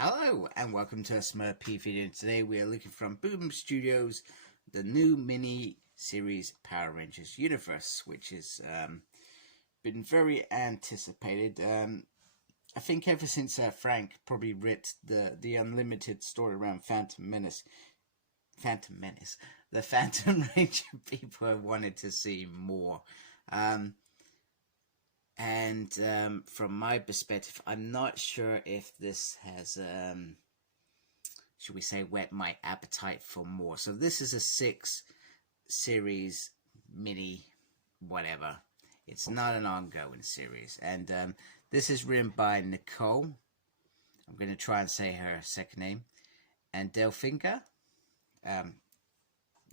Hello and welcome to a Smurp video. Today we are looking from Boom Studios, the new mini series Power Rangers Universe, which has been very anticipated. I think ever since Frank probably writ the unlimited story around Phantom Menace, the Phantom Ranger, people have wanted to see more. From my perspective, I'm not sure if this has, should we say, whet my appetite for more. So this is a 6-series mini whatever. It's not an ongoing series. And this is written by Nicole. I'm going to try and say her second name. And Delfinka.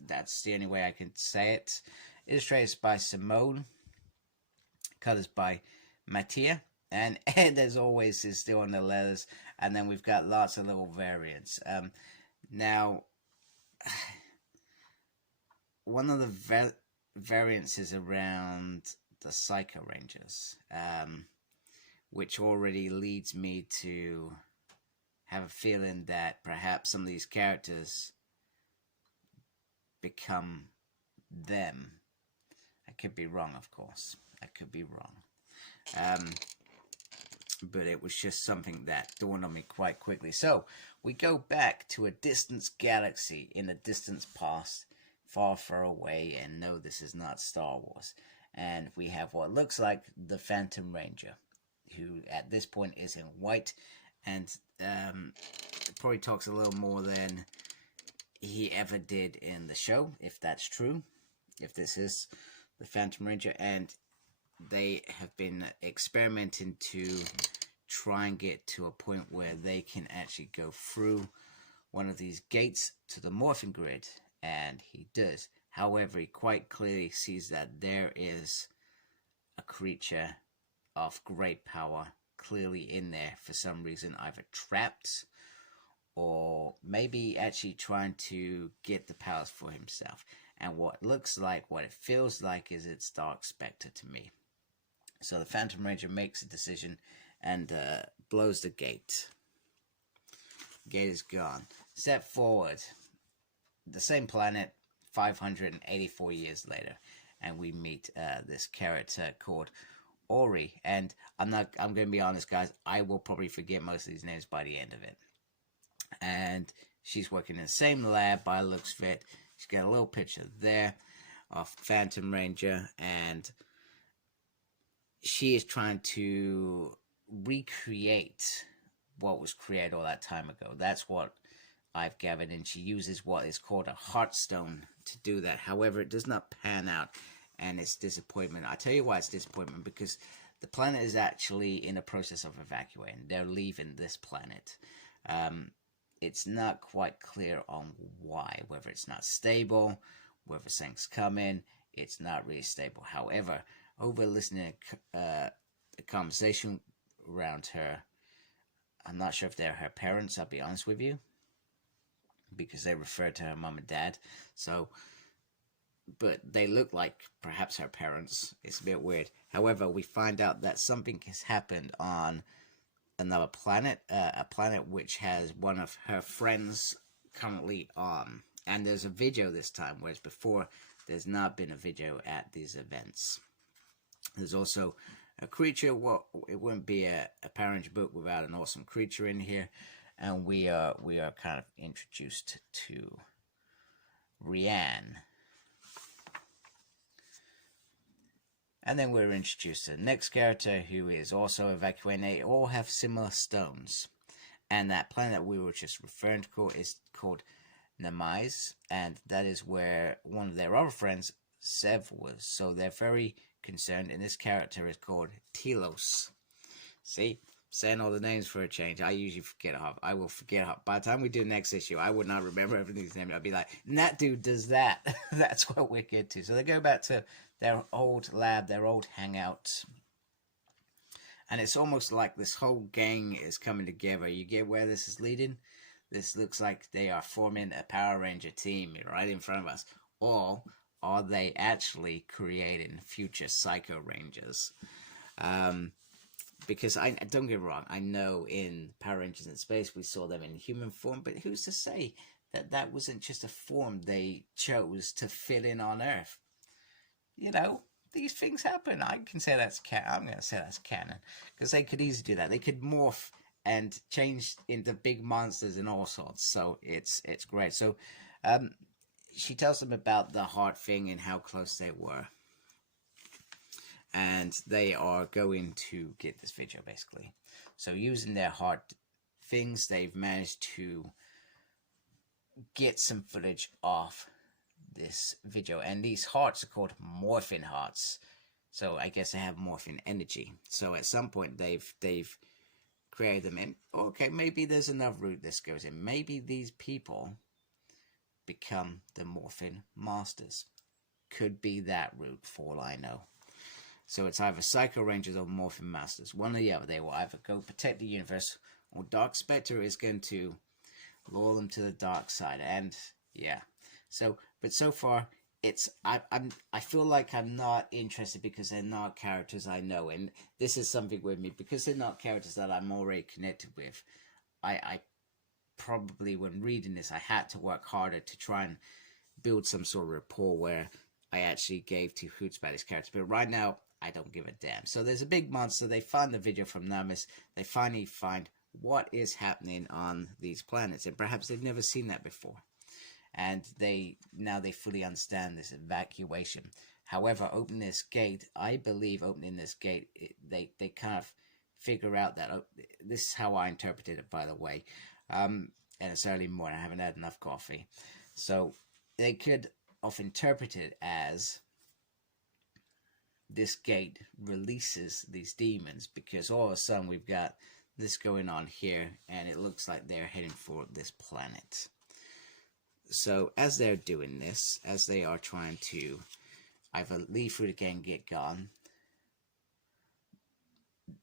That's the only way I can say it. Illustrated by Simone. Colors by Mattia, and Ed, as always, is still on the letters, and then we've got lots of little variants. Now, one of the variants is around the Psycho Rangers, which already leads me to have a feeling that perhaps some of these characters become them. I could be wrong, of course. I could be wrong. But it was just something that dawned on me quite quickly. So, we go back to a distant galaxy in a distant past, far, far away, and no, this is not Star Wars. And we have what looks like the Phantom Ranger, who at this point is in white, and probably talks a little more than he ever did in the show, if that's true. If this is the Phantom Ranger, and they have been experimenting to try and get to a point where they can actually go through one of these gates to the Morphin grid, and he does. However, he quite clearly sees that there is a creature of great power clearly in there for some reason, either trapped or maybe actually trying to get the powers for himself. And what it feels like is it's Dark Spectre to me. So the Phantom Ranger makes a decision and blows the gate. Gate is gone. Step forward. The same planet, 584 years later. And we meet this character called Ori. And I'm going to be honest, guys, I will probably forget most of these names by the end of it. And she's working in the same lab by the looks of it. She's got a little picture there of Phantom Ranger, and she is trying to recreate what was created all that time ago. That's what I've gathered, and she uses what is called a Heartstone to do that. However, it does not pan out, and it's disappointment. I tell you why it's disappointment, because the planet is actually in the process of evacuating. They're leaving this planet. It's not quite clear on why, whether it's not stable, whether things come in, it's not really stable. However, over listening to a conversation around her, I'm not sure if they're her parents, I'll be honest with you, because they refer to her mom and dad. So, but they look like perhaps her parents. It's a bit weird. However, we find out that something has happened on another planet, a planet which has one of her friends currently on. And there's a video this time, whereas before there's not been a video at these events. There's also a creature. Well, it wouldn't be a Power Ranger book without an awesome creature in here. And we are kind of introduced to Rianne. And then we're introduced to the next character, who is also evacuating. They all have similar stones. And that planet that we were just referring to is called Nemesis. And that is where one of their other friends, Sev, was. So they're very concerned. And this character is called Telos. See? Saying all the names for a change. I usually forget half. I will forget half. By the time we do the next issue, I would not remember everything's name. I'd be like, and that dude does that. That's what we're getting to. So they go back to their old lab, their old hangout. And it's almost like this whole gang is coming together. You get where this is leading? This looks like they are forming a Power Ranger team right in front of us. Or are they actually creating future Psycho Rangers? because I don't get me wrong, I know in Power Rangers in Space we saw them in human form, but who's to say that that wasn't just a form they chose to fit in on Earth? You know, these things happen. I can say that's I'm going to say that's canon because they could easily do that. They could morph and change into big monsters and all sorts. So it's great. So she tells them about the heart thing and how close they were. And they are going to get this video basically. So using their heart things, they've managed to get some footage off this video, and these hearts are called Morphin Hearts. So I guess they have morphin energy. So at some point they've created them, and okay, maybe there's another route this goes in. Maybe these people become the Morphin Masters. Could be that route for all I know. So it's either Psycho Rangers or Morphin Masters. One or the other. They will either go protect the universe, or Dark Spectre is going to lure them to the dark side. And yeah. So, but so far, it's I feel like I'm not interested because they're not characters I know, and this is something with me because they're not characters that I'm already connected with. I probably, when reading this, I had to work harder to try and build some sort of rapport where I actually gave two hoots about these characters. But right now, I don't give a damn. So there's a big monster. They find the video from Namis. They finally find what is happening on these planets, and perhaps they've never seen that before. And now they fully understand this evacuation. However, opening this gate, I believe opening this gate, they kind of figure out that, this is how I interpreted it, by the way. And it's early morning, I haven't had enough coffee. So they could have interpreted it as this gate releases these demons, because all of a sudden we've got this going on here, and it looks like they're heading for this planet. So as they're doing this, as they are trying to either leave through the gate and get gone,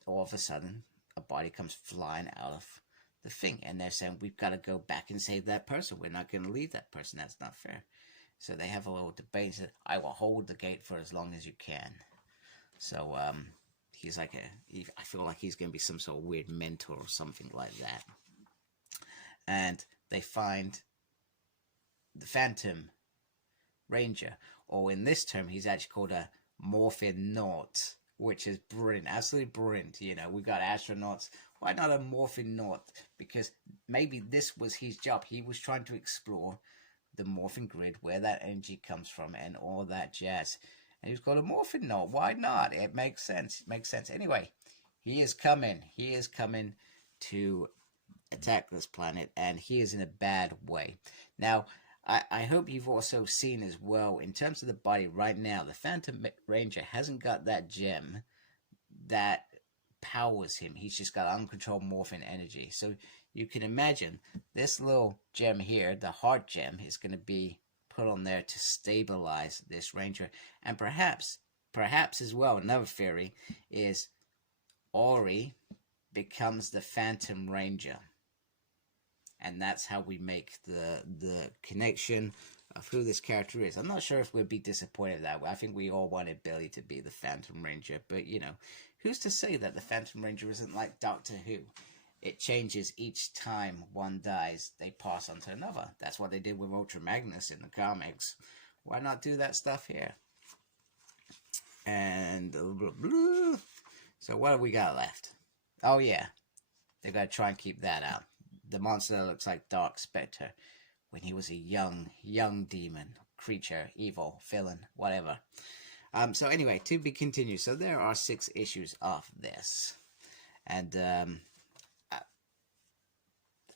all of a sudden a body comes flying out of the thing, and they're saying, we've got to go back and save that person. We're not going to leave that person. That's not fair. So they have a little debate and said, I will hold the gate for as long as you can. So he's like I feel like he's going to be some sort of weird mentor or something like that. And they find the Phantom Ranger, or in this term, he's actually called a Morphin Naut, which is brilliant, absolutely brilliant. You know, we've got astronauts. Why not a Morphin Naut? Because maybe this was his job. He was trying to explore the morphin grid, where that energy comes from, and all that jazz. And he was called a Morphin Naut. Why not? It makes sense. It makes sense. Anyway, he is coming. He is coming to attack this planet, and he is in a bad way. Now, I hope you've also seen as well, in terms of the body right now, the Phantom Ranger hasn't got that gem that powers him. He's just got uncontrolled morphin energy. So you can imagine this little gem here, the heart gem, is going to be put on there to stabilize this Ranger. And perhaps as well, another theory is Ori becomes the Phantom Ranger. And that's how we make the connection of who this character is. I'm not sure if we'd be disappointed that way. I think we all wanted Billy to be the Phantom Ranger. But, you know, who's to say that the Phantom Ranger isn't like Doctor Who? It changes each time one dies, they pass on to another. That's what they did with Ultra Magnus in the comics. Why not do that stuff here? And blah, blah. So what have we got left? Oh, yeah. They've got to try and keep that out. The monster that looks like Dark Spectre when he was a young demon, creature, evil, villain, whatever. So anyway, to be continued. So there are 6 issues of this. And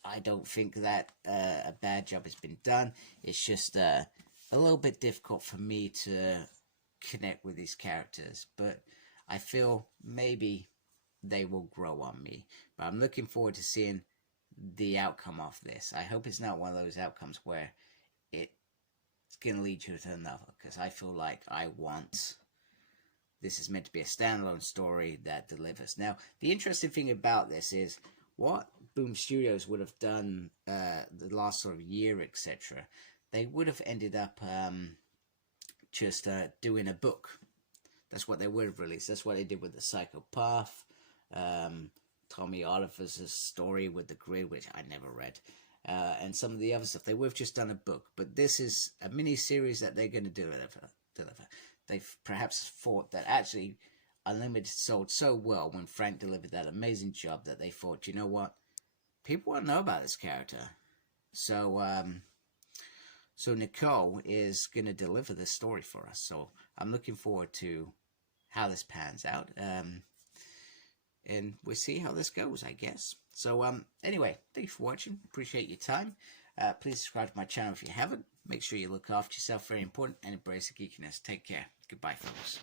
I don't think that a bad job has been done. It's just a little bit difficult for me to connect with these characters. But I feel maybe they will grow on me. But I'm looking forward to seeing the outcome of this. I hope it's not one of those outcomes where it's going to lead you to another, because I feel like this is meant to be a standalone story that delivers. Now, the interesting thing about this is what Boom Studios would have done the last sort of year, etc. They would have ended up just doing a book. That's what they would have released. That's what they did with the Psychopath Tommy Oliver's story with the grid, which I never read, and some of the other stuff. They would have just done a book, but this is a mini series that they're going to deliver. They've perhaps thought that actually Unlimited sold so well when Frank delivered that amazing job that they thought, you know what, people want to know about this character. So Nicole is going to deliver this story for us. So I'm looking forward to how this pans out. And we'll see how this goes, I guess. So anyway, thank you for watching. Appreciate your time. Please subscribe to my channel if you haven't. Make sure you look after yourself, very important, and embrace the geekiness. Take care. Goodbye, folks.